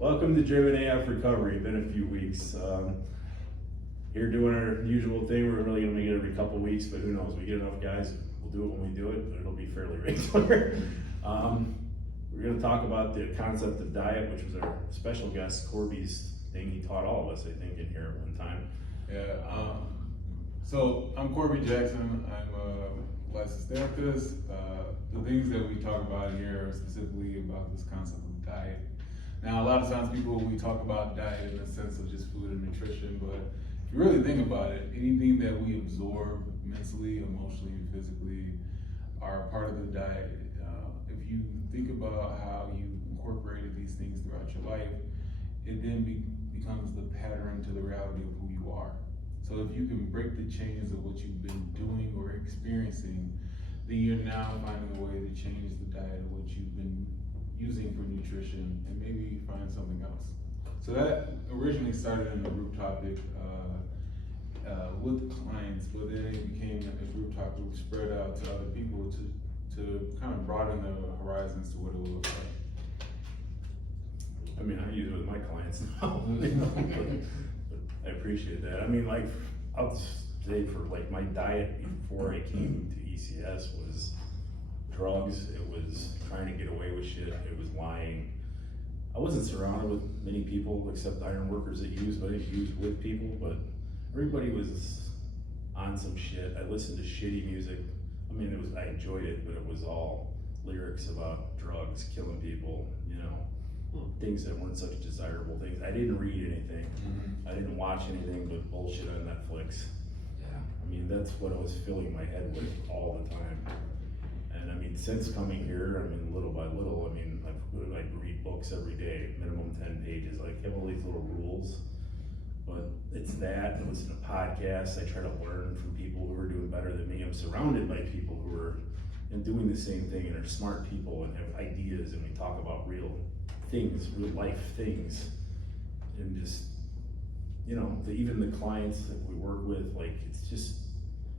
Welcome to Driven AF Recovery. Been a few weeks. Here doing our usual thing. We're really gonna make it every couple weeks, but who knows? We get enough guys, we'll do it when we do it, but it'll be fairly regular. We're gonna talk about the concept of diet, which was our special guest, Corby's thing. He taught all of us, I think, in here at one time. Yeah, so I'm Corby Jackson. I'm a licensed therapist. The things that we talk about here are specifically about this concept of diet. Now, a lot of times we talk about diet in the sense of just food and nutrition, but if you really think about it, anything that we absorb mentally, emotionally, and physically are part of the diet. If you think about how you incorporated these things throughout your life, it then becomes the pattern to the reality of who you are. So if you can break the chains of what you've been doing or experiencing, then you're now finding a way to change the diet of what you've been using for nutrition and maybe find something else. So that originally started in a group topic with clients, but then it became a group topic which spread out to other people to kind of broaden the horizons to what it would look like. I mean, I use it with my clients now. But I appreciate that. I mean, like, I'll say for like my diet before I came to ECS was drugs. It was trying to get away with shit. It was lying. I wasn't surrounded with many people except iron workers that used, but I used with people, but everybody was on some shit. I listened to shitty music. I mean, I enjoyed it, but it was all lyrics about drugs, killing people, you know, things that weren't such desirable things. I didn't read anything. I didn't watch anything but bullshit on Netflix. Yeah. I mean, that's what I was filling my head with all the time. And I mean, since coming here, I mean, little by little, I mean, I read books every day, minimum 10 pages. Like, I have all these little rules, but it's that. I listen to podcasts. I try to learn from people who are doing better than me. I'm surrounded by people who are doing the same thing and are smart people and have ideas, and we talk about real things, real life things, and just, you know, even the clients that we work with, like, it's just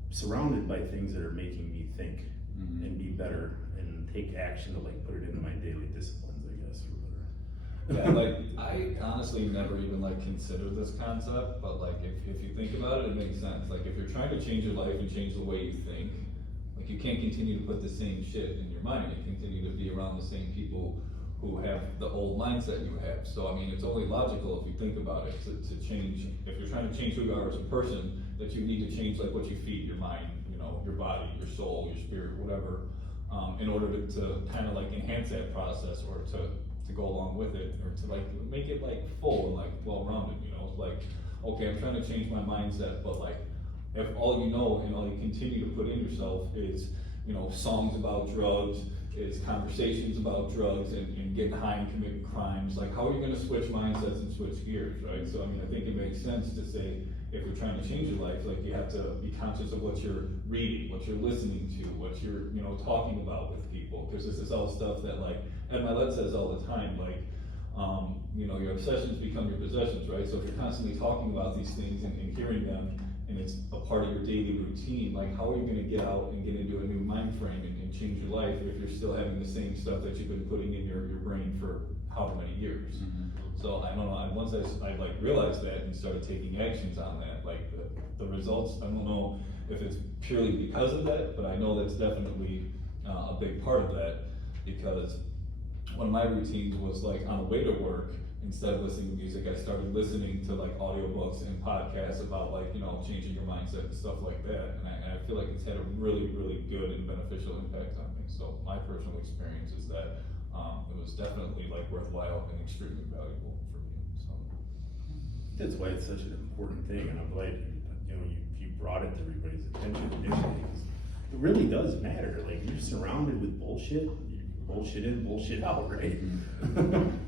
surrounded by things that are making me think and be better and take action to like put it into my daily disciplines, I guess, or Yeah, like I honestly never even like considered this concept, but like if you think about it, it makes sense. Like if you're trying to change your life and change the way you think, like you can't continue to put the same shit in your mind and continue to be around the same people who have the old mindset you have. So I mean, it's only logical if you think about it to change. If you're trying to change who you are as a person, that you need to change like what you feed your mind, you know, your body, your soul, your spirit, whatever, in order to kind of like enhance that process or to go along with it or to like make it like full and like well-rounded, you know. It's like, okay, I'm trying to change my mindset, but like if all you know and all you continue to put in yourself is, you know, songs about drugs, is conversations about drugs and getting high and committing crimes, like how are you going to switch mindsets and switch gears, right? So I mean, I think it makes sense to say if you're trying to change your life, like you have to be conscious of what you're reading, what you're listening to, what you're, you know, talking about with people, because this is all stuff that like Ed Mylett says all the time, like you know, your obsessions become your possessions, right? So if you're constantly talking about these things and hearing them and it's a part of your daily routine, like how are you going to get out and get into a new mind frame and change your life if you're still having the same stuff that you've been putting in your brain for however many years? So I don't know, once I like realized that and started taking actions on that, like the results, I don't know if it's purely because of that, but I know that's definitely a big part of that, because one of my routines was like on the way to work, instead of listening to music, I started listening to like audiobooks and podcasts about like, you know, changing your mindset and stuff like that. And I feel like it's had a really, really good and beneficial impact on me. So my personal experience is that it was definitely like worthwhile and extremely valuable for me. So that's why it's such an important thing, and I'm glad you brought it to everybody's attention initially, because it really does matter. Like, you're surrounded with bullshit, bullshit in, bullshit out, right? And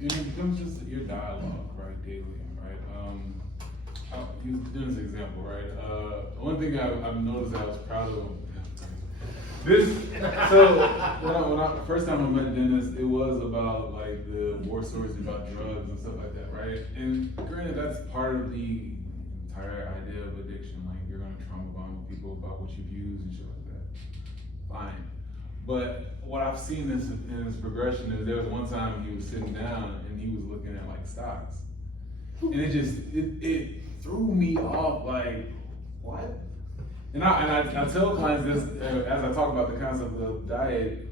it becomes just your dialogue, right, daily, right? I'll use Dennis' example, right? One thing I've noticed that I was proud of this. So when I first time I met Dennis, it was about like the war stories about drugs and stuff like that, right? And granted, that's part of the entire idea of addiction. Like, you're gonna trauma bond with people about what you've used and shit like that. Fine. But what I've seen in his progression is there was one time he was sitting down and he was looking at like stocks. And it threw me off, like, what? And I tell clients this as I talk about the concept of diet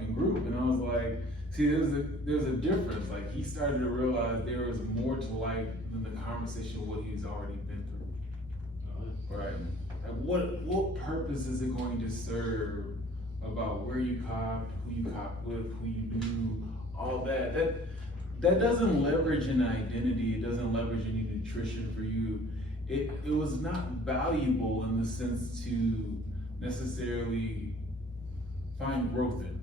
in group, and I was like, see, there's a difference. Like, he started to realize there was more to life than the conversation of what he's already been through. Right? Like, what purpose is it going to serve about where you cop, who you cop with, who you do, all that? That doesn't leverage an identity. It doesn't leverage any nutrition for you. It was not valuable in the sense to necessarily find growth in,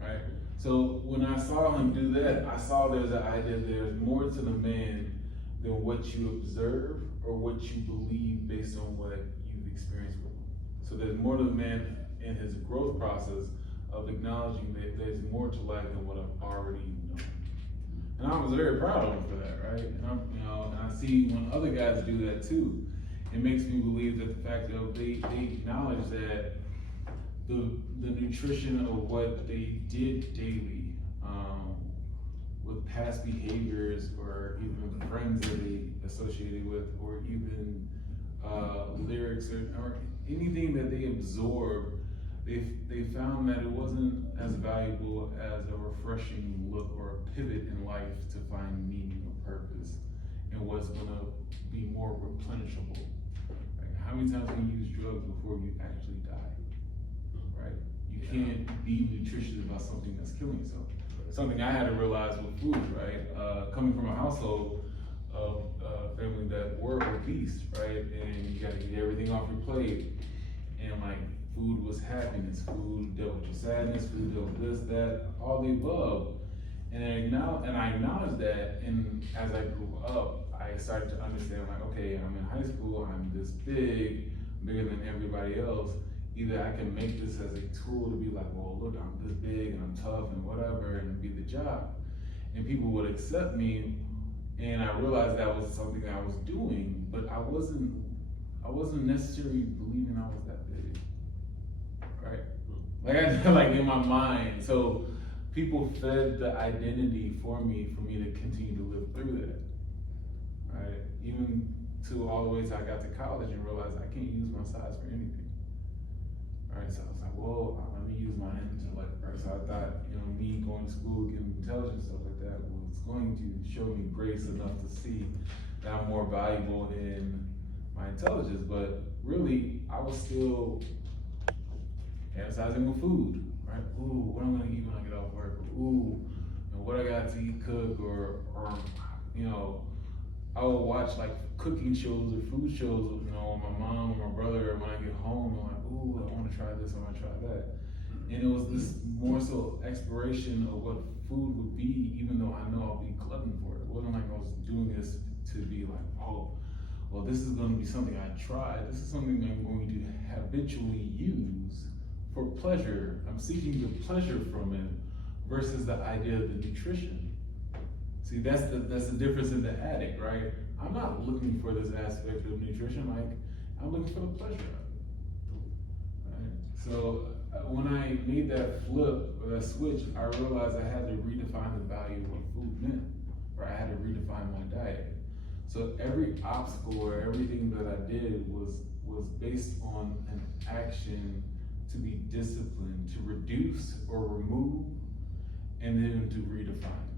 right? So when I saw him do that, I saw there's an idea, there's more to the man than what you observe or what you believe based on what you've experienced with him. So there's more to the man in his growth process of acknowledging that there's more to life than what I've already known. And I was very proud of him for that, right? And and I see when other guys do that too, it makes me believe that the fact that they acknowledge that the nutrition of what they did daily, with past behaviors or even friends that they associated with, or even lyrics or anything that they absorbed, they found that it wasn't as valuable as a refreshing look or a pivot in life to find meaning or purpose and what's gonna be more replenishable. Like, how many times can you use drugs before you actually die? Right? You can't be nutritious about something that's killing yourself. Something I had to realize with food, right? Coming from a household of a family that were obese, right? And you gotta get everything off your plate. And like, food was happiness, food dealt with your sadness, food dealt with this, that, all the above. And I acknowledged that, and as I grew up, I started to understand, like, okay, I'm in high school, I'm this big, bigger than everybody else. Either I can make this as a tool to be like, well, look, I'm this big and I'm tough and whatever, and be the job. And people would accept me, and I realized that was something I was doing, but I wasn't necessarily believing I was that big. Right? Like in my mind. So people fed the identity for me to continue to live through that. Right? Even to all the way till I got to college and realized I can't use my size for anything. Right? So I was like, whoa, let me use my intellect. Right? So I thought, me going to school, getting intelligence, stuff like that was going to show me grace enough to see that I'm more valuable in my intelligence. But really, I was still fantasizing with food, right? Ooh, what I'm gonna eat when I get off work? Ooh, what I got to eat, cook, or I would watch like cooking shows or food shows, with my mom or my brother. When I get home, I'm like, ooh, I want to try this, I want to try that. And it was this more so exploration of what food would be, even though I know I'll be glutton for it. It wasn't like I was doing this to be like, oh, well, this is going to be something I try. This is something I'm going to habitually use for pleasure. I'm seeking the pleasure from it versus the idea of the nutrition. See, that's the difference in the addict, right? I'm not looking for this aspect of nutrition, like I'm looking for the pleasure of it. Right? So when I made that flip or that switch, I realized I had to redefine the value of what food meant, or I had to redefine my diet. So every obstacle or everything that I did was based on an action to be disciplined, to reduce or remove, and then to redefine.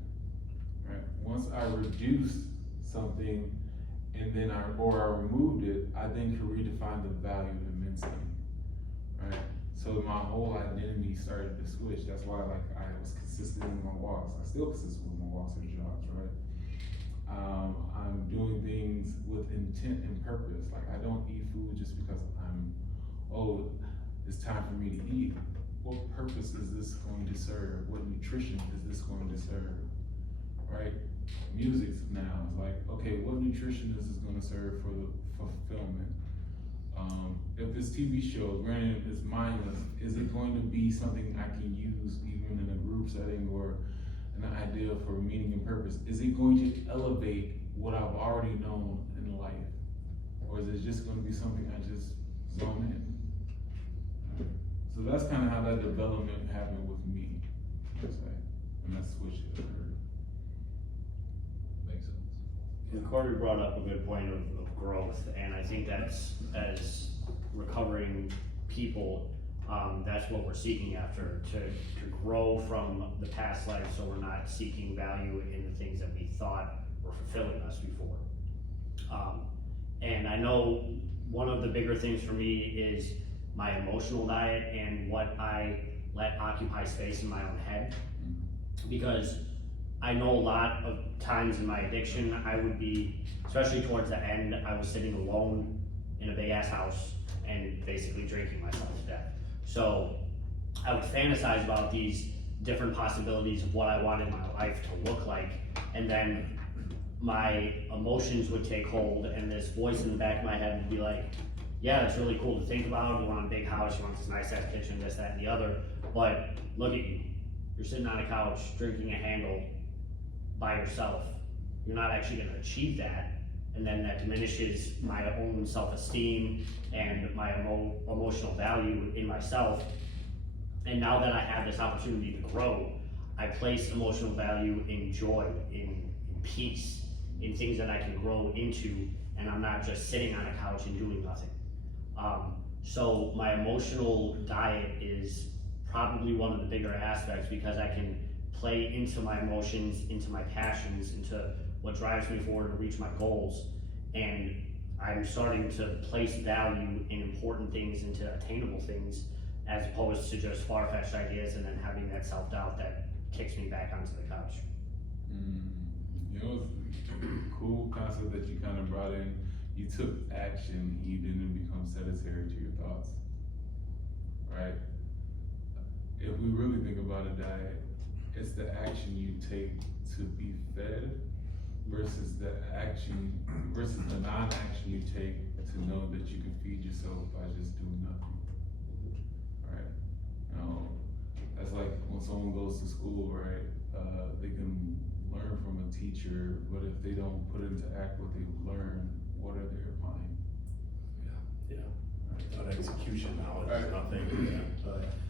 Right? Once I reduced something and then I removed it, I then could redefine the value immensely. Right? So my whole identity started to switch. That's why I was consistent with my walks. I still consistent with my walks and jogs, right? I'm doing things with intent and purpose. Like, I don't eat food just because it's time for me to eat. What purpose is this going to serve? What nutrition is this going to serve? Right? Music now is like, okay, what nutrition is this going to serve for the fulfillment? If this TV show, granted, is mindless, is it going to be something I can use even in a group setting or an idea for meaning and purpose? Is it going to elevate what I've already known in life? Or is it just going to be something I just zone in? So So that's kind of how that development happened with me, per se, and that switch that occurred. Makes sense. And Corby brought up a good point of growth, and I think that's, as recovering people, that's what we're seeking after, to grow from the past life, so we're not seeking value in the things that we thought were fulfilling us before. And I know one of the bigger things for me is my emotional diet and what I let occupy space in my own head. Because I know a lot of times in my addiction, I would be, especially towards the end, I was sitting alone in a big ass house and basically drinking myself to death. So I would fantasize about these different possibilities of what I wanted my life to look like, and then my emotions would take hold, and this voice in the back of my head would be like, yeah, that's really cool to think about, you want a big house, you want this nice ass kitchen, this, that, and the other, but look at you, you're sitting on a couch, drinking a handle by yourself, you're not actually gonna achieve that, and then that diminishes my own self-esteem and my emotional value in myself. And now that I have this opportunity to grow, I place emotional value in joy, in peace, in things that I can grow into, and I'm not just sitting on a couch and doing nothing. So my emotional diet is probably one of the bigger aspects, because I can play into my emotions, into my passions, into what drives me forward to reach my goals. And I'm starting to place value in important things, into attainable things, as opposed to just far-fetched ideas and then having that self-doubt that kicks me back onto the couch. You know, it's a cool concept that you kind of brought in. You took action, you didn't become sedentary to your thoughts, right? If we really think about a diet, it's the action you take to be fed versus the non-action you take to know that you can feed yourself by just doing nothing, right? You know, that's like when someone goes to school, right? They can learn from a teacher, but if they don't put into act what they've learned, what are they applying? Yeah, without execution knowledge is Right. nothing.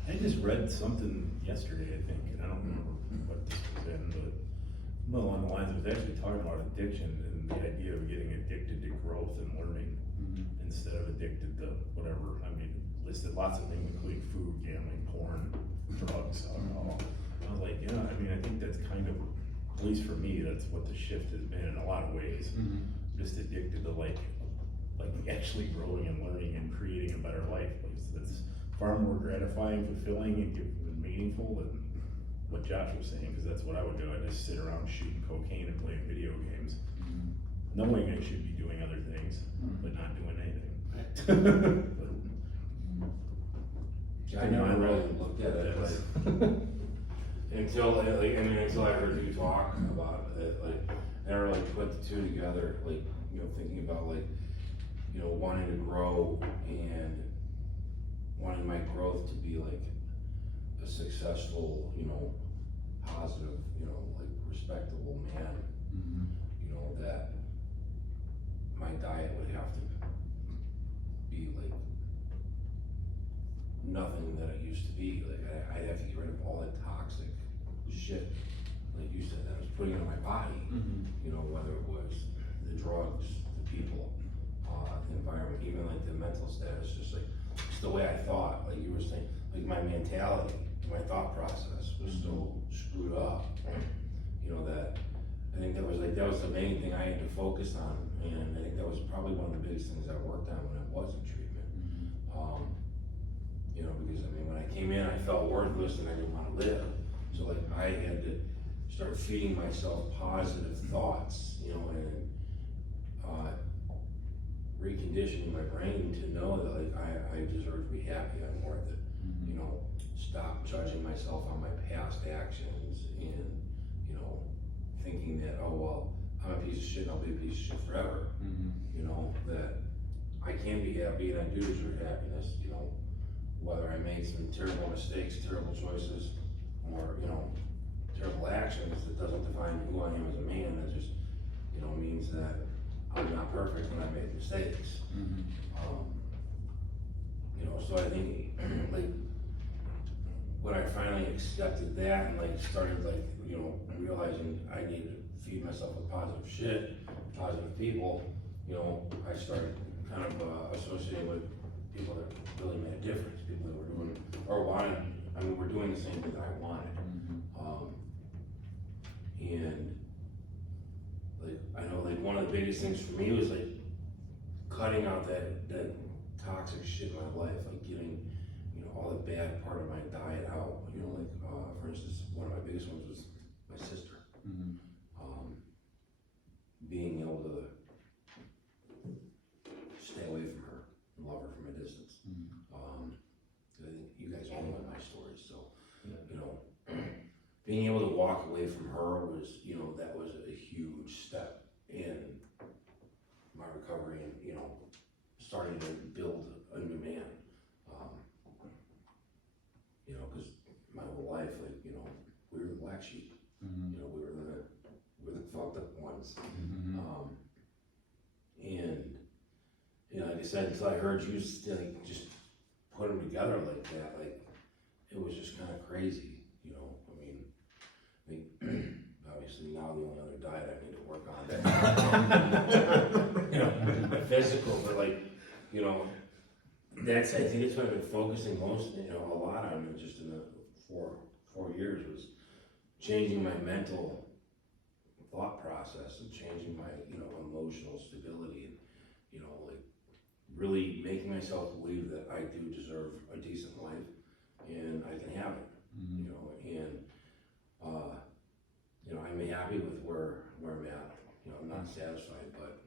I just read something yesterday, I think, and I don't remember what this was in, but along the lines, it was actually talking about addiction and the idea of getting addicted to growth and learning instead of addicted to whatever. I mean, listed lots of things, including food, gambling, porn, drugs, alcohol. I was like, yeah, I mean, I think that's kind of, at least for me, that's what the shift has been in a lot of ways. Just addicted to like actually growing and learning and creating a better life. Like, that's far more gratifying, fulfilling, and meaningful than what Josh was saying, because that's what I would do. I'd just sit around shooting cocaine and playing video games, knowing I should be doing other things, but not doing anything. I never really looked at it like, until I heard you talk about it, like, I never really put the two together, like, you know, thinking about like, you know, wanting to grow and wanting my growth to be like a successful, you know, positive, you know, like respectable man, you know, that my diet would have to be like nothing that it used to be. Like I'd have to get rid of all that toxic shit, like you said, that I was putting in my body. You know, whether it was the drugs, the people, the environment, even like the mental status, just like it's the way I thought. Like you were saying, like my mentality, my thought process was so screwed up. You know, that I think that was the main thing I had to focus on, and I think that was probably one of the biggest things I worked on when I was in treatment. You know, because I mean, when I came in, I felt worthless and I didn't want to live. So like I had to start feeding myself positive thoughts, you know, and reconditioning my brain to know that like I deserve to be happy, I'm worth it. You know, stop judging myself on my past actions and, you know, thinking that, oh well, I'm a piece of shit and I'll be a piece of shit forever. You know, that I can be happy and I do deserve happiness, you know, whether I made some terrible mistakes, terrible choices, or, you know, terrible actions, that doesn't define who I am as a man. That just, you know, means that I'm not perfect and I made mistakes. You know, so I think, like, when I finally accepted that and like started like, you know, realizing I need to feed myself with positive shit, positive people, you know, I started kind of associating with people that really made a difference, people that were doing, or wanted, I mean, we're doing the same thing that I wanted. And like, I know like one of the biggest things for me was like cutting out that toxic shit in my life, like getting, you know, all the bad part of my diet out, you know, like, for instance, one of my biggest ones was my sister. Being able to stay away from her and love her from a distance. I think you guys all know my story, so, you know, being able to walk away from her was, you know, that was a huge step in my recovery and, you know, starting to build a new man. You know, cause my whole life, like, you know, we were the black sheep, you know, we were the fucked up ones. And, you know, like I said, until I heard you like, just put them together like that, like, it was just kind of crazy, you know, I mean, obviously now the only other diet I need to work on, you know, my physical, but like, you know, I think that's what I've been focusing most, you know, a lot on, just in the four years, was changing my mental thought process and changing my, you know, emotional stability and, you know, like really making myself believe that I do deserve a decent life and I can have it, you know, and, you know, I'm happy with where I'm at, you know, I'm not satisfied, but,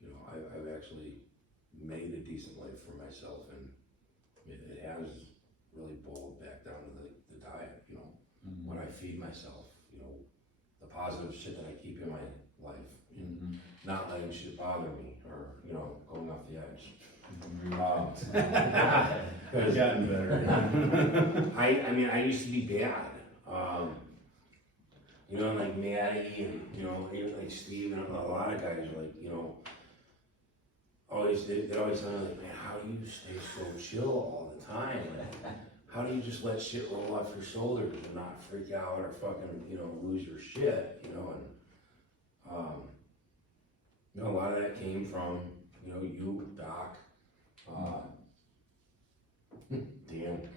you know, I've actually made a decent life for myself, and it has really boiled back down to the diet, you know, what I feed myself, you know, the positive shit that I keep in my life, and not letting shit bother me, or, you know, going off the edge. It's gotten better. I mean, I used to be bad, you know, like Maddie and, you know, even like Steve and a lot of guys are like, you know, they always tell me like, man, how do you stay so chill all the time? Like, how do you just let shit roll off your shoulders and not freak out or fucking, you know, lose your shit, you know? And, you know, a lot of that came from, you know, you, Doc, Dan.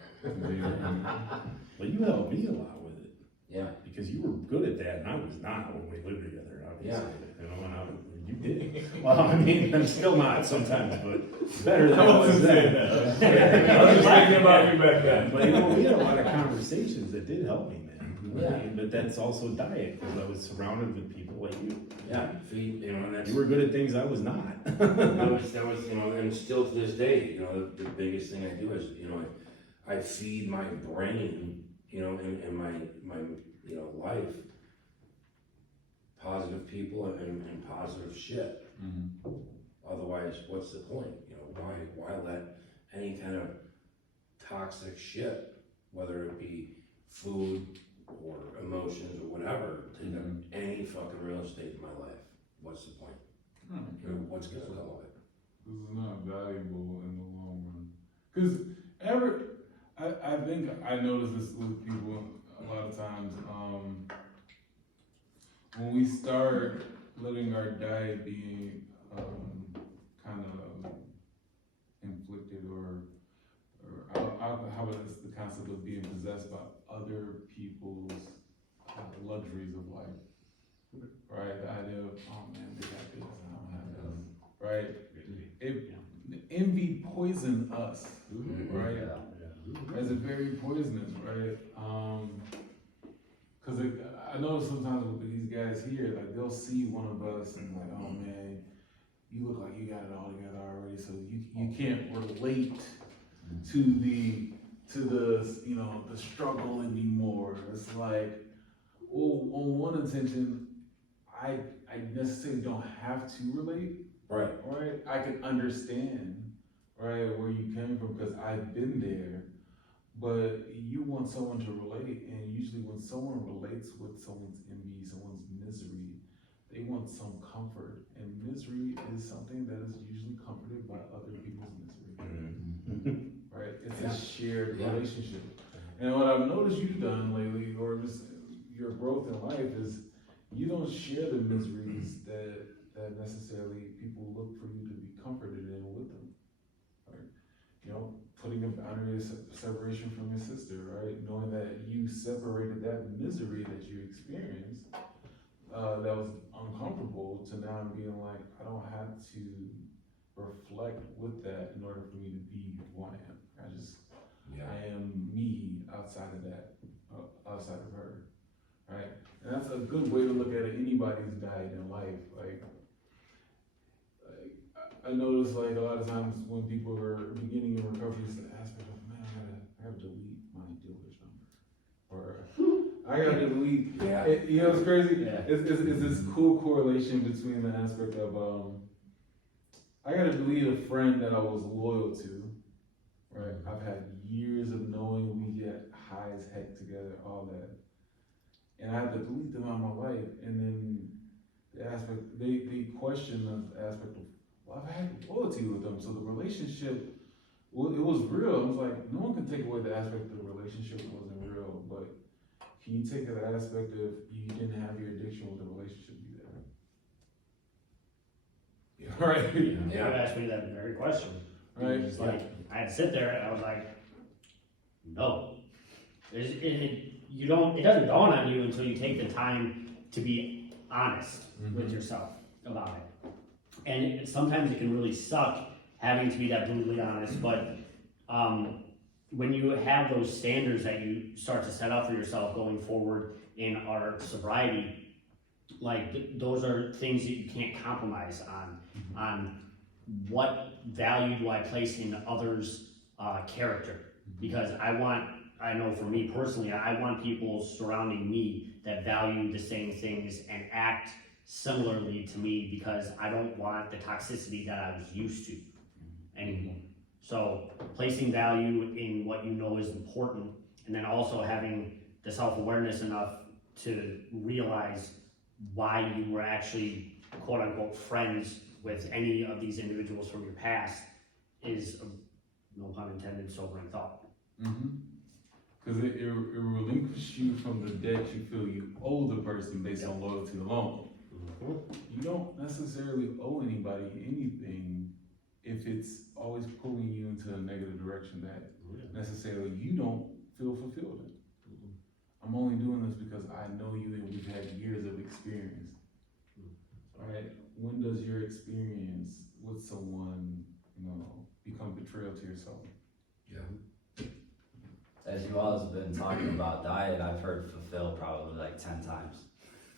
But you helped me a lot with it, Yeah. because you were good at that, and I was not when we lived together, obviously. Yeah. You know, and you did. Well, I mean, I'm still not sometimes, but better than I was then. I was just thinking about you back then. But you know, we had a lot of conversations that did help me, man. Yeah. But that's also diet, because I was surrounded with people like you. Yeah, you know, and that's. You were good at things I was not. that was, you know, and still to this day, you know, the biggest thing I do is, you know, I feed my brain, you know, in my, you know, life, positive people and positive shit. Otherwise, what's the point? You know, why let any kind of toxic shit, whether it be food or emotions or whatever, take up any fucking real estate in my life? What's the point? You know, what's gonna come of it? This is not valuable in the long run. Because I think I notice this with people a lot of times. When we start letting our diet be kind of inflicted, or how about this, the concept of being possessed by other people's luxuries of life, right? The idea of, oh man, they got this, I don't have this, right? Envy poison us, right? It's very poisonous, right? Cause I know sometimes with these guys here, like they'll see one of us and like, oh man, you look like you got it all together already, so you can't relate to the you know, the struggle anymore. It's like, well, on one intention, I necessarily don't have to relate. Right. Right, I can understand, right, where you came from, because I've been there. But you want someone to relate, and usually when someone relates with someone's envy, someone's misery, they want some comfort, and misery is something that is usually comforted by other people's misery. Right, it's a shared relationship. And what I've noticed you've done lately, or just your growth in life, is you don't share the miseries that necessarily people look for you to be comforted in with them. Right? You know, putting a boundary of separation from your sister, right? Knowing that you separated that misery that you experienced, that was uncomfortable, to now being like, I don't have to reflect with that in order for me to be who I am. I am me outside of that, outside of her, right? And that's a good way to look at it. Anybody's died in life. Like I notice, like, a lot of times when people are beginning in recovery, it's the aspect of, man, I gotta delete my dealer's number, or I gotta delete. Yeah. You know what's crazy? Yeah. It's this cool correlation between the aspect of I gotta delete a friend that I was loyal to. Right, I've had years of knowing we get high as heck together, all that, and I had to delete them out of my life. And then the aspect, they question the aspect of, well, I've had loyalty with them, so the relationship, well, it was real. I was like, no one can take away the aspect of the relationship wasn't real, but can you take that aspect of you didn't have your addiction with the relationship be there? Yeah. Right. You asked me that very question. Right. It's like, I had to sit there and I was like, no. It doesn't dawn on you until you take the time to be honest with yourself about it. And sometimes it can really suck having to be that brutally honest, but when you have those standards that you start to set up for yourself going forward in our sobriety, like those are things that you can't compromise on what value do I place in others' character? Because I know for me personally, I want people surrounding me that value the same things and act similarly to me, because I don't want the toxicity that I was used to anymore. So placing value in what you know is important, and then also having the self-awareness enough to realize why you were actually quote unquote friends with any of these individuals from your past is, no pun intended, sobering thought. Because it relinquishes you from the debt you feel you owe the person based on loyalty alone. You don't necessarily owe anybody anything if it's always pulling you into a negative direction that necessarily you don't feel fulfilled in. I'm only doing this because I know you and we've had years of experience. Alright, when does your experience with someone, become betrayal to yourself? Yeah. As you all have been talking about diet, I've heard fulfill probably like 10 times.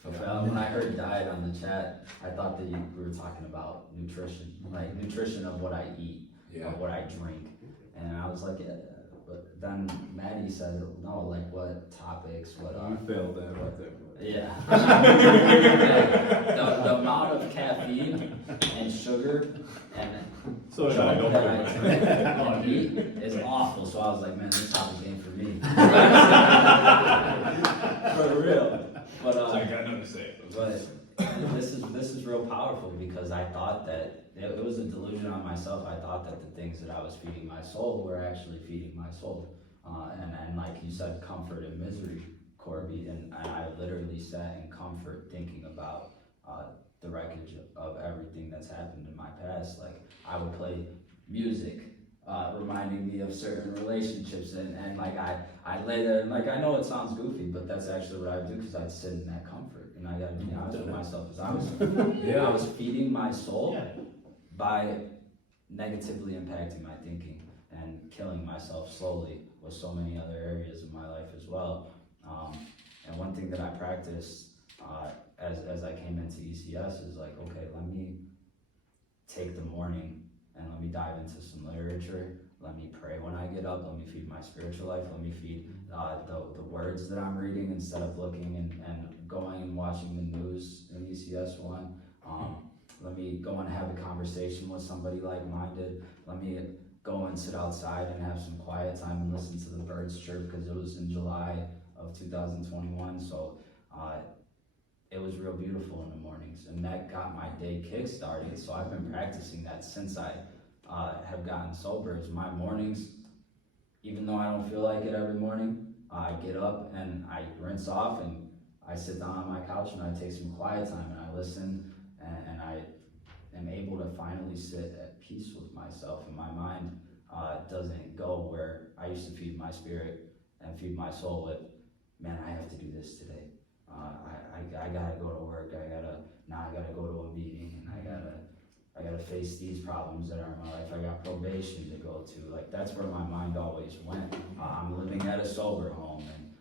Fulfill, when I heard diet on the chat, I thought that we were talking about nutrition, like nutrition of what I eat, of what I drink. And I was like, yeah. But then Maddie said, no, like what topics, what You failed that right there. yeah. the amount of caffeine and sugar and So did I, don't that I eat is awful. So I was like, man, this topic ain't for me. For real. But I got nothing to say. but this is real powerful, because I thought that it was a delusion on myself. I thought that the things that I was feeding my soul were actually feeding my soul. And like you said, comfort and misery, Corby, and I literally sat in comfort thinking about the wreckage of everything that's happened in my past. Like I would play music, reminding me of certain relationships, and like I lay there, and like I know it sounds goofy, but that's actually what I would do, because I'd sit in that comfort. And I gotta be honest with myself, as I was feeding my soul by negatively impacting my thinking and killing myself slowly with so many other areas of my life as well. And one thing that I practiced as I came into ECS is like, okay, let me take the morning and let me dive into some literature. Let me pray when I get up. Let me feed my spiritual life. Let me feed the words that I'm reading, instead of looking and going and watching the news in ECS 1. Let me go and have a conversation with somebody like-minded. Let me go and sit outside and have some quiet time and listen to the birds chirp, because it was in July of 2021. So it was real beautiful in the mornings, and that got my day kick-started. So I've been practicing that since I have gotten sober. Is my mornings, even though I don't feel like it every morning, I get up and I rinse off and I sit down on my couch and I take some quiet time and I listen and I am able to finally sit at peace with myself, and my mind doesn't go where I used to feed my spirit and feed my soul with, man, I have to do this today. I gotta go to work. I gotta go to a meeting, and I gotta face these problems that are in my life. I got probation to go to. Like, that's where my mind always went. I'm living at a sober home, and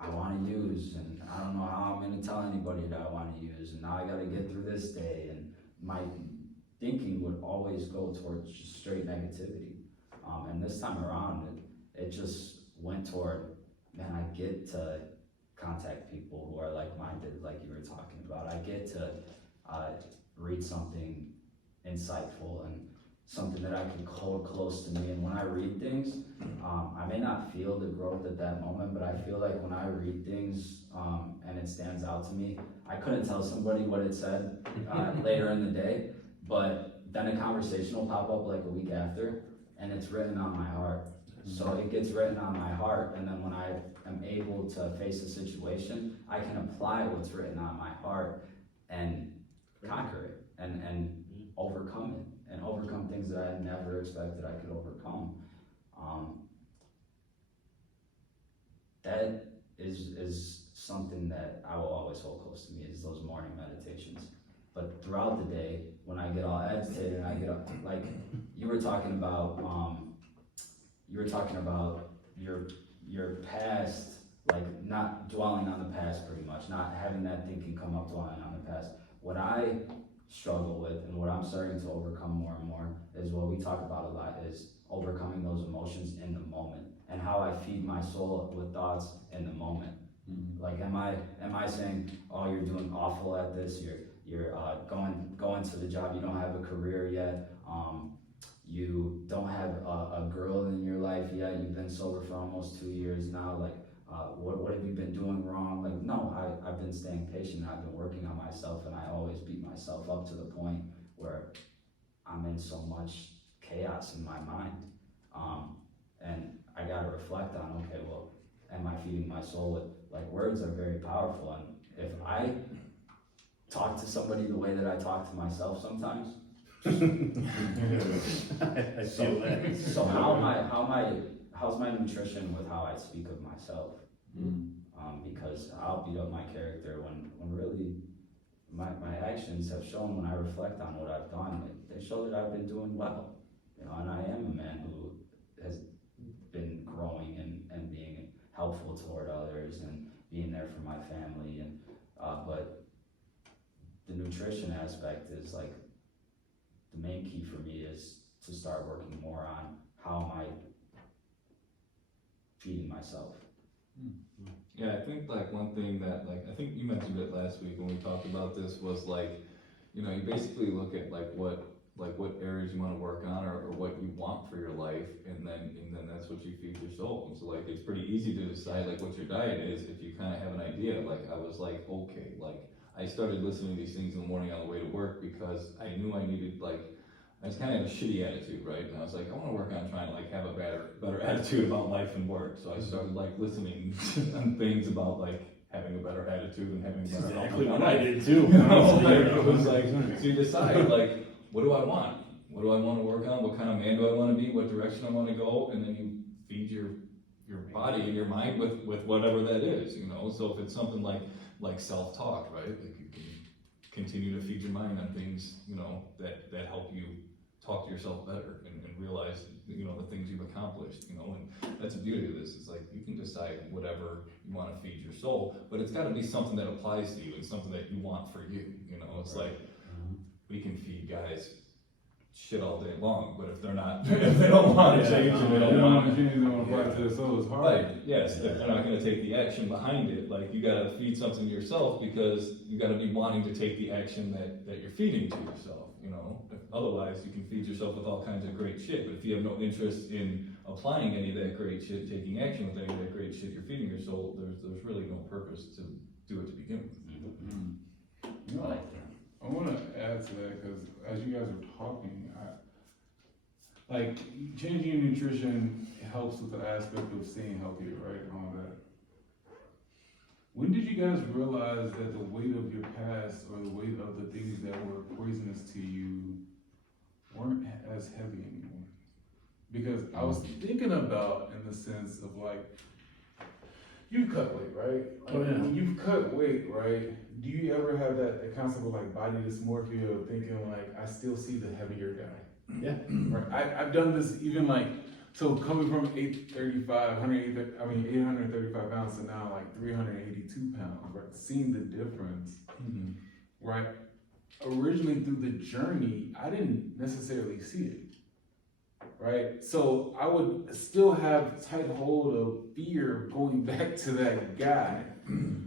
I want to use, and I don't know how I'm gonna tell anybody that I want to use, and now I gotta get through this day, and my thinking would always go towards just straight negativity. And this time around, it just went toward, man, I get to contact people who are like-minded, like you were talking about. I get to read something insightful and something that I can hold close to me. And when I read things, I may not feel the growth at that moment, but I feel like when I read things and it stands out to me, I couldn't tell somebody what it said later in the day, but then a conversation will pop up like a week after, and it's written on my heart. So it gets written on my heart, and then when I am able to face a situation, I can apply what's written on my heart and conquer it and overcome it, and overcome things that I never expected I could overcome. That is something that I will always hold close to me, is those morning meditations. But throughout the day, when I get all agitated and I get up, like you were talking about your past, like not dwelling on the past pretty much, not having that thinking come up, dwelling on the past. What I struggle with and what I'm starting to overcome more and more is what we talk about a lot, is overcoming those emotions in the moment, and how I feed my soul with thoughts in the moment. Like, am I saying, oh, you're doing awful at this, you're going to the job, you don't have a career yet, you don't have a girl in your life yet, you've been sober for almost 2 years now, like, what have you been doing wrong? Like, no, I've been staying patient, I've been working on myself, and I always beat myself up to the point where I'm in so much chaos in my mind. And I gotta reflect on, okay, well, am I feeding my soul with, like, words are very powerful, and if I talk to somebody the way that I talk to myself sometimes, I feel that. so how's my nutrition with how I speak of myself? Because I'll beat up my character when really my actions have shown, when I reflect on what I've done, they show that I've been doing well, you know, and I am a man who has been growing and being helpful toward others and being there for my family, and but the nutrition aspect is like the main key for me, is to start working more on how am I feeding myself. Yeah, I think like one thing that, like, I think you mentioned it last week when we talked about this, was like, you know, you basically look at like what areas you want to work on, or what you want for your life, and then that's what you feed your soul. And so like, it's pretty easy to decide like what your diet is if you kind of have an idea. Like, I was like, okay, like I started listening to these things in the morning on the way to work because I knew I needed, like, I was kind of a shitty attitude, right? And I was like, I want to work on trying to like have a better attitude about life and work. So I started like listening on things about like having a better attitude and having a better Exactly outlook what on I life. did too. You know, like, it was like, so you decide like, what do I want? What do I want to work on? What kind of man do I want to be? What direction I want to go? And then you feed your body and your mind with whatever that is, you know? So if it's something like self-talk, right? Like, you can continue to feed your mind on things, you know, that help you talk to yourself better and realize, you know, the things you've accomplished, you know, and that's the beauty of this. It's like, you can decide whatever you want to feed your soul, but it's got to be something that applies to you and something that you want for you, you know? It's like, we can feed guys shit all day long, but if they're not, if they don't want to change and they don't want to, change, they don't apply to their soul, it's hard. right, yes, if they're not gonna take the action behind it, like, you gotta feed something to yourself, because you gotta be wanting to take the action that you're feeding to yourself, you know? Otherwise, you can feed yourself with all kinds of great shit, but if you have no interest in applying any of that great shit, taking action with any of that great shit you're feeding your soul, there's really no purpose to do it to begin with. You know, I want to add to that, because as you guys were talking, like changing your nutrition helps with the aspect of staying healthier, right, and all that. When did you guys realize that the weight of your past or the weight of the things that were poisonous to you weren't as heavy anymore? Because I was thinking about, in the sense of like, you cut weight, right? Like, Oh, yeah. when you've cut weight, right? Do you ever have that concept of like body dysmorphia, of thinking like, I still see the heavier guy? Yeah. Right. I've done this even like, so coming from 835 pounds to now like 382 pounds, right? Seeing the difference, right? Originally through the journey, I didn't necessarily see it, right? So I would still have tight hold of fear of going back to that guy,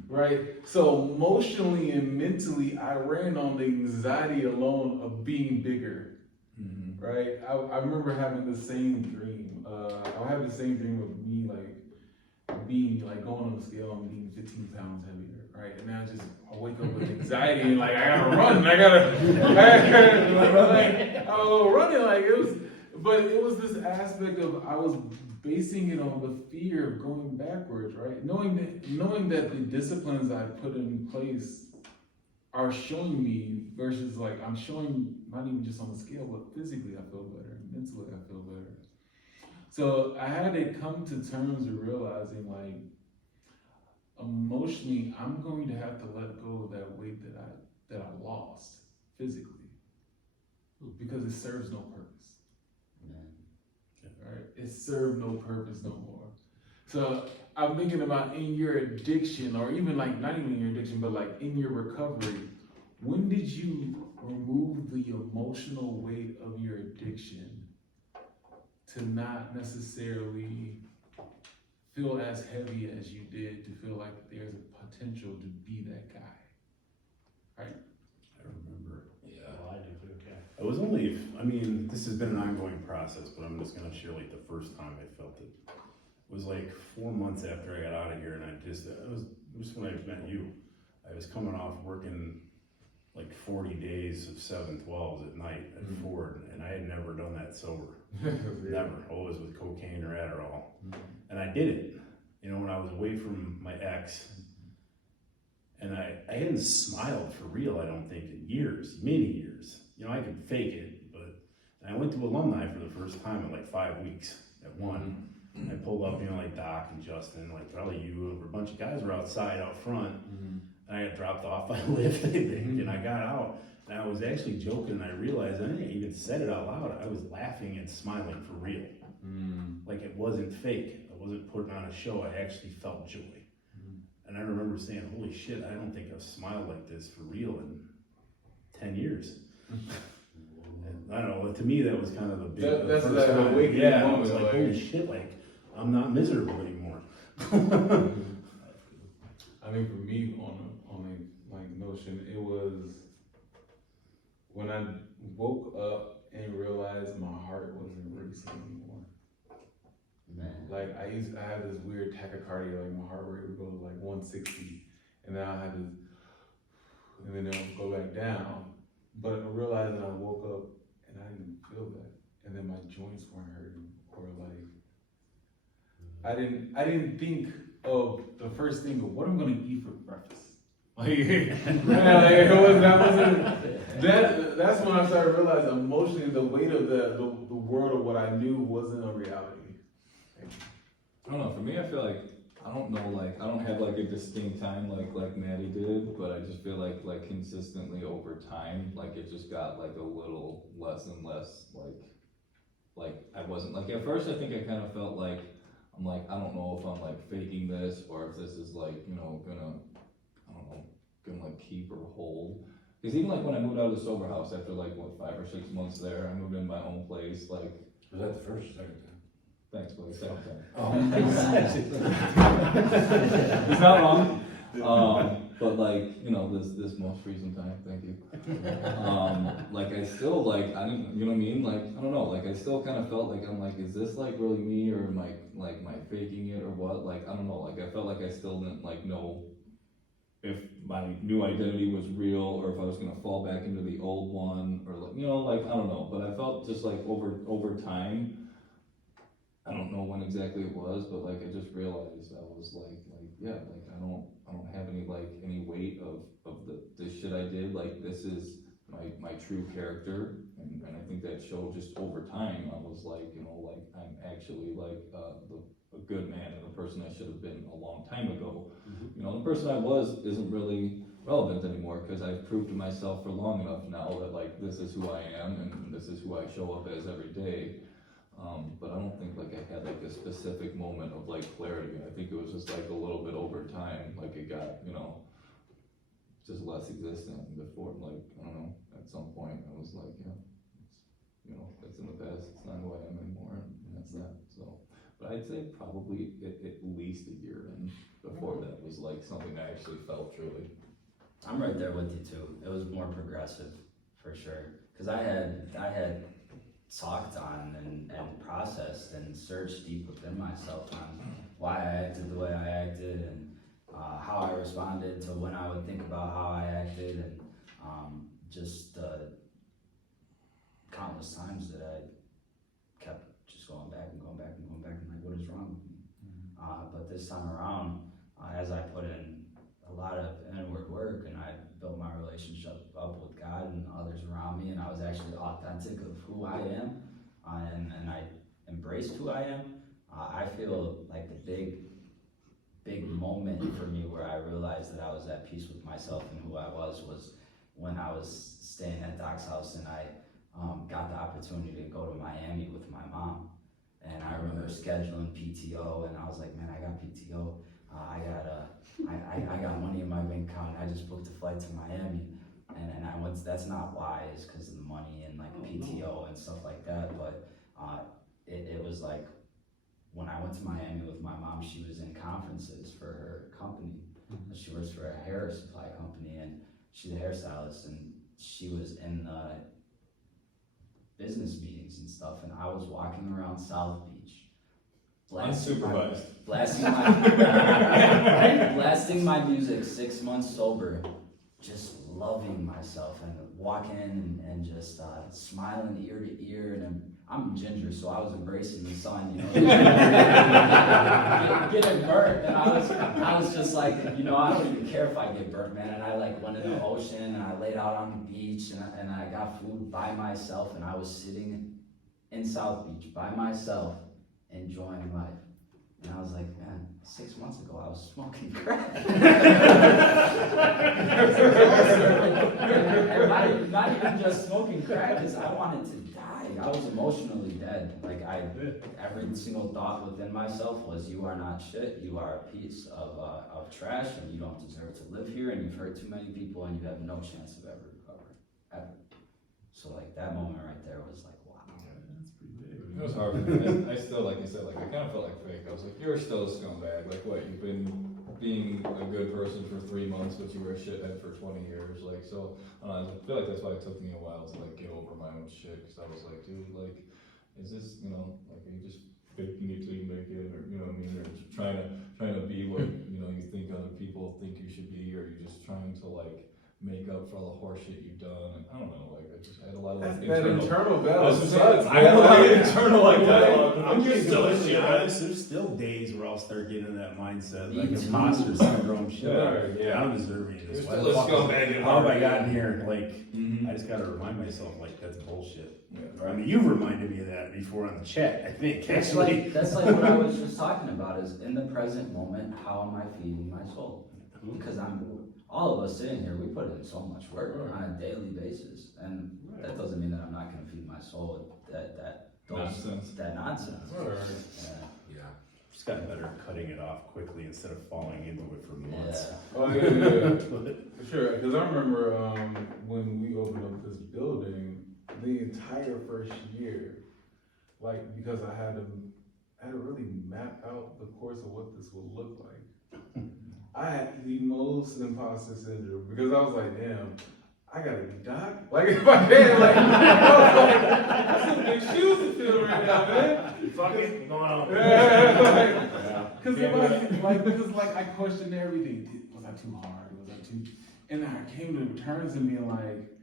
right? So emotionally and mentally, I ran on the anxiety alone of being bigger. Right, I remember having the same dream. I had the same dream of me like being like going on the scale and being 15 pounds heavier, right? And now I wake up with anxiety and like I gotta run, I was running like it was, but it was this aspect of I was basing it on the fear of going backwards, right? Knowing that the disciplines I put in place are showing me versus like I'm showing not even just on the scale, but physically I feel better, mentally I feel better. So I had to come to terms with realizing like emotionally I'm going to have to let go of that weight that I lost physically because it serves no purpose. Right? It served no purpose no more. So I'm thinking about in your addiction, or even like not even in your addiction, but like in your recovery, when did you remove the emotional weight of your addiction to not necessarily feel as heavy as you did, to feel like there's a potential to be that guy? Right? I remember. Yeah. Well, I do too, yeah. It was only, I mean, this has been an ongoing process, but I'm just gonna share like the first time I felt it. It was like 4 months after I got out of here, and it was just when I met you. I was coming off working like 40 days of 7/12s at night at Ford, and I had never done that sober. Never, always with cocaine or Adderall. And I did it, you know, when I was away from my ex. And I hadn't smiled for real, I don't think, in years, many years. You know, I could fake it, but I went to alumni for the first time in like 5 weeks at one. I pulled up, you know, like Doc and Justin, like probably you, a bunch of guys were outside out front. And I got dropped off by Lyft, I think, and I got out. And I was actually joking, and I realized I didn't even said it out loud. I was laughing and smiling for real. Like it wasn't fake. I wasn't putting on a show. I actually felt joy. And I remember saying, holy shit, I don't think I've smiled like this for real in 10 years. And I don't know, to me that was kind of the big, That's the that first time. awakening Yeah, I moment, was like, like- holy shit, like, I'm not miserable anymore. I mean, for me, on a like notion, it was when I woke up and realized my heart wasn't racing anymore. Man. Like I had this weird tachycardia, like my heart rate would go to like 160, and then I had to, and then it would go back down. But I realized that I woke up and I didn't feel that, and then my joints weren't hurting, or like I didn't think of the first thing of what I'm gonna eat for breakfast. Like, that's when I started realizing emotionally the weight of the world of what I knew wasn't a reality. I don't know, for me, I feel like, I don't know, like, I don't have like a distinct time like Maddie did, but I just feel like consistently over time, like it just got like a little less and less, like I wasn't, like at first I think I kind of felt like, I'm like, I don't know if I'm like faking this, or if this is like, you know, gonna like keep or hold. Because even like when I moved out of the sober house after like, what, 5 or 6 months there, I moved in my own place, like, Was that the first or second time? thanks, buddy, second time. Oh. He's not wrong. But like, you know, this most recent time, thank you. Like I still like, I didn't, you know what I mean? Like, I don't know, like I still kind of felt like, I'm like, is this like really me, or am I faking it or what? Like, I don't know, like I felt like I still didn't like know if my new identity was real, or if I was gonna fall back into the old one, or like, you know, like, I don't know, but I felt just like over time, I don't know when exactly it was, but like, I just realized I was like, yeah, like, I don't have any, like, any weight of the shit I did, like, this is my true character, and I think that showed just over time. I was like, you know, like, I'm actually like, a good man and a person I should have been a long time ago. You know, the person I was isn't really relevant anymore, because I've proved to myself for long enough now that like, this is who I am, and this is who I show up as every day. But I don't think like I had like a specific moment of like clarity. I think it was just like a little bit over time, like it got, you know, just less existent before, like, I don't know, at some point I was like, yeah, it's, you know, it's in the past, it's not who I am anymore, and that's that, so. But I'd say probably at least a year in before that was like something I actually felt truly. I'm right there with you too. It was more progressive, for sure. Cause I had talked on and processed and searched deep within myself on why I acted the way I acted, and how I responded to when I would think about how I acted, and just countless times that I kept just going back and going back and going back and like, what is wrong with me? But this time around, as I put in a lot of inward work, and I built my relationship up with God and others around me, and I was actually authentic of who I am, and I embraced who I am, I feel like the big moment for me where I realized that I was at peace with myself and who I was when I was staying at Doc's house, and I got the opportunity to go to Miami with my mom. And I remember scheduling PTO, and I was like, man, I got PTO. I got money in my bank account. I just booked a flight to Miami, and I went. That's not why. It's because of the money and like PTO and stuff like that. But it was like when I went to Miami with my mom, she was in conferences for her company. She works for a hair supply company, and she's a hairstylist, and she was in the business meetings and stuff, and I was walking around South Beach, Unsupervised. blasting my music, 6 months sober, just loving myself and walking in and just smiling ear to ear, and I'm ginger, so I was embracing the sun, you know, getting burnt, and I was just like, you know, I don't even care if I get burnt, man, and I like went in the ocean, and I laid out on the beach, and I got food by myself, and I was sitting in South Beach by myself, enjoying life. And I was like, man, 6 months ago I was smoking crack. And not even just smoking crack, because I wanted to die. I was emotionally dead. Like every single thought within myself was, you are not shit. You are a piece of trash, and you don't deserve to live here, and you've hurt too many people, and you have no chance of ever recovering, ever. So like that moment right there was like, wow. It was hard. I still, like you said, like I kind of felt like fake. I was like, you're still a scumbag. Like what? You've been being a good person for 3 months, but you were a shithead for 20 years. Like so, I feel like that's why it took me a while to like get over my own shit. Because I was like, dude, like, is this, you know, like are you just faking it till you make it, or you know what I mean, or just trying to be what you know you think other people think you should be, or are you just trying to like make up for all the horse shit you've done? And I don't know, like I just had a lot of like That internal battle That's sucks. I had a lot of internal like dialogue. I'm used still to in it, shit. yeah. There's still days where I'll start getting in that mindset, Me like too. imposter syndrome shit. Yeah. I'm deserving of this. You're Why still the a fuck scumbag at how have I heart. gotten here? Like, Mhm. I just gotta remind myself, like, that's bullshit. Yeah. I mean, you've reminded me of that before on the chat, I think, That's actually. like what I was just talking about, is in the present moment, how am I feeding my soul? Because all of us sitting here, we put in so much work on a daily basis, and that doesn't mean that I'm not gonna feed my soul with that Nonsense. nonsense. Yeah. Yeah. Just gotten better at cutting it off quickly instead of falling into it for months. Yeah. Oh yeah. For sure, because I remember when we opened up this building, the entire first year, like because I had to really map out the course of what this would look like. I had the most imposter syndrome because I was like, damn, I gotta be Doc. Like if I can, like I was like, that's some big shoes to fill right now, man. Fucking going on. Yeah, because I questioned everything. Was I too hard? Was represent too. And I came to terms and being like,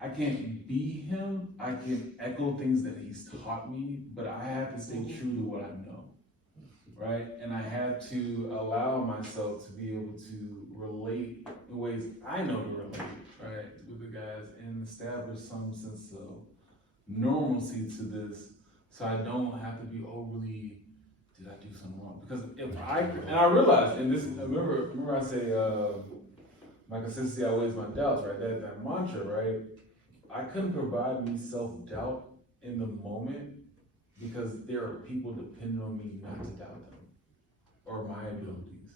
I can't be him. I can echo things that he's taught me, but I have to stay true to what I know, right? And I had to allow myself to be able to relate the ways I know to relate, right, with the guys and establish some sense of normalcy to this, so I don't have to be overly, did I do something wrong? Because and I realized, and this, remember I say, my consistency outweighs my doubts, right? That mantra, right? I couldn't provide me self-doubt in the moment because there are people depending on me not to doubt them or my abilities.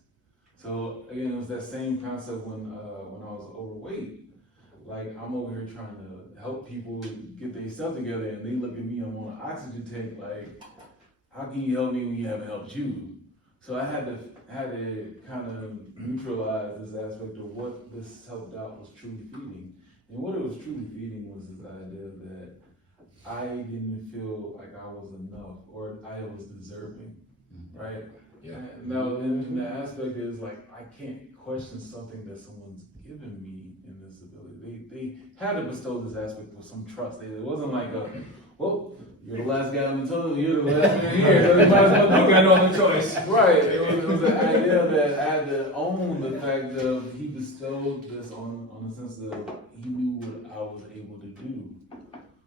So again, it was that same concept when I was overweight. Like, I'm over here trying to help people get their stuff together, and they look at me, I'm on an oxygen tank, like, how can you help me when you haven't helped you? So I had to kind of neutralize this aspect of what this self-doubt was truly feeding. And what it was truly feeding was this idea that I didn't feel like I was enough or I was deserving, right? Yeah. Now, and the aspect is like, I can't question something that someone's given me in this ability. They had to bestow this aspect with some trust. It wasn't like well, you're the last guy on the tunnel, you're the last man here. I got no other choice. Right. It was the idea that I had to own the fact that he bestowed this on the sense that he knew what I was able to do.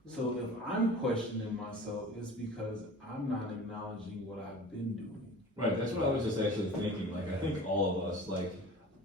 So if I'm questioning myself, it's because I'm not acknowledging what I've been doing. Right, that's what I was just actually thinking, like, I think all of us, like,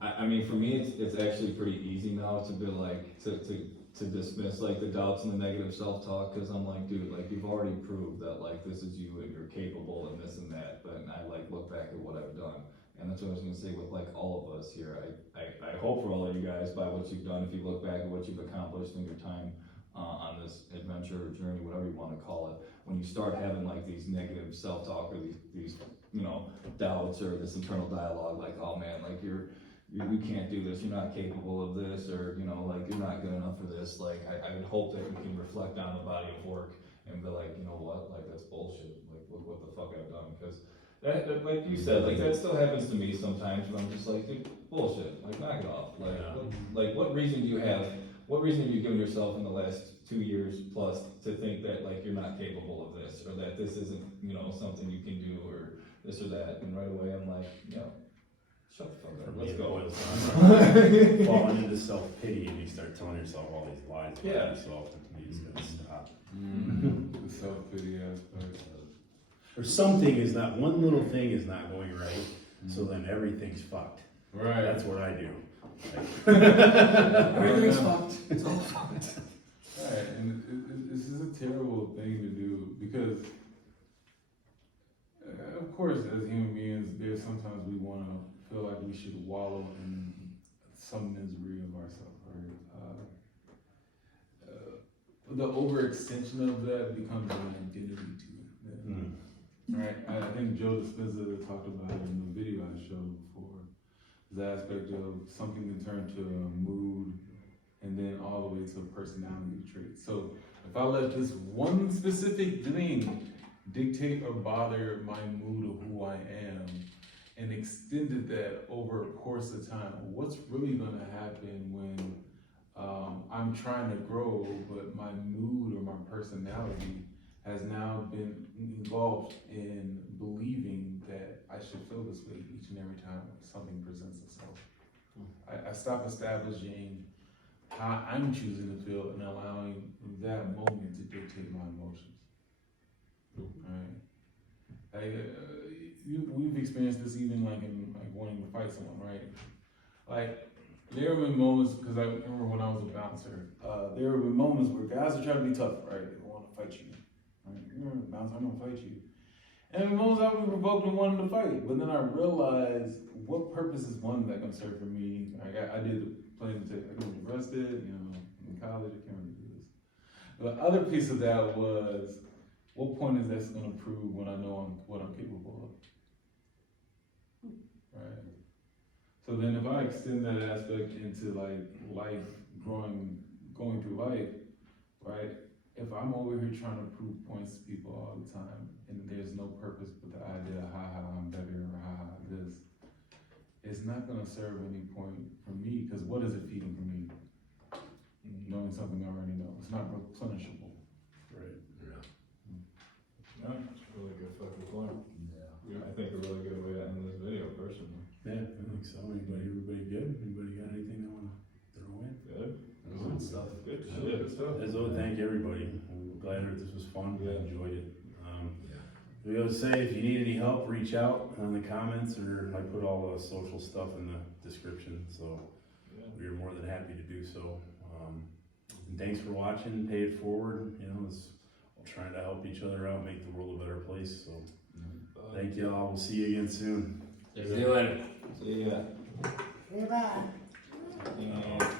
I mean, for me, it's actually pretty easy now to be like, to dismiss, like, the doubts and the negative self-talk, cause I'm like, dude, like, you've already proved that, like, this is you and you're capable and this and that, but I, like, look back at what I've done. And that's what I was gonna say with, like, all of us here, I hope for all of you guys, by what you've done, if you look back at what you've accomplished in your time, on this adventure or journey, whatever you wanna call it, when you start having, like, these negative self-talk or these you know, doubts or this internal dialogue, like, oh man, like, you can't do this, you're not capable of this, or, you know, like, you're not good enough for this, like, I would hope that you can reflect on the body of work and be like, you know what, like, that's bullshit, like, look what the fuck I've done, because that, like you said, like, that still happens to me sometimes, when I'm just like, dude, bullshit, like, knock it off, like, what reason do you have, what reason have you given yourself in the last 2 years plus to think that, like, you're not capable of this, or that this isn't, you know, something you can do, or this or that, and right away I'm like, shut the fuck up, let's go. Falling into self-pity and you start telling yourself all these lies about Yeah. yourself, and you just gotta stop. The self-pity aspect. Or something is not, one little thing is not going right, so then everything's fucked. Right. That's what I do. Everything's fucked, it's all fucked. Right, and this is a terrible thing to do because, of course, as human beings, there's sometimes we want to feel like we should wallow in some misery of ourselves, right? The overextension of that becomes an identity too. Mm. Right, I think Joe Dispenza talked about it in the video I showed before. The aspect of something can turn to a mood and then all the way to a personality trait. So if I let this one specific thing dictate or bother my mood of who I am and extended that over a course of time, what's really gonna happen when I'm trying to grow, but my mood or my personality has now been involved in believing that I should feel this way each and every time something presents itself. I stop establishing how I'm choosing to feel and allowing that moment to dictate my emotions. Right? We've experienced this even like in like wanting to fight someone, right? Like there have been moments, because I remember when I was a bouncer, there have been moments where guys are trying to be tough, right? They want to fight you. Right? You're a bouncer, I'm gonna fight you. And there were moments I was provoked and wanted to fight, but then I realized what purpose is one that gonna serve for me. I did plenty of I got arrested, you know, in college, I can't really do this. The other piece of that was, what point is that gonna prove when I know what I'm capable of? Right. So then if I extend that aspect into like life, going through life, right? If I'm over here trying to prove points to people all the time and there's no purpose but the idea of ha I'm better or ha this, it's not gonna serve any point for me, cause what is it feeding for me? Knowing something I already know, it's not replenishable. Right. Yeah, it's a really good fucking point. I think a really good way to end this video, personally. Yeah, I think so. Everybody good? Anybody got anything they wanna throw in? Good. Good stuff. Good shit. Good stuff. As always, thank everybody. I'm glad that this was fun. I Yeah. enjoyed it. We always say, if you need any help, reach out in the comments, or I put all the social stuff in the description, so Yeah. we are more than happy to do so. And thanks for watching, pay it forward, it's trying to help each other out, make the world a better place, so. Thank you all, we'll see you again soon. Let's do it. See ya. Goodbye. Yeah.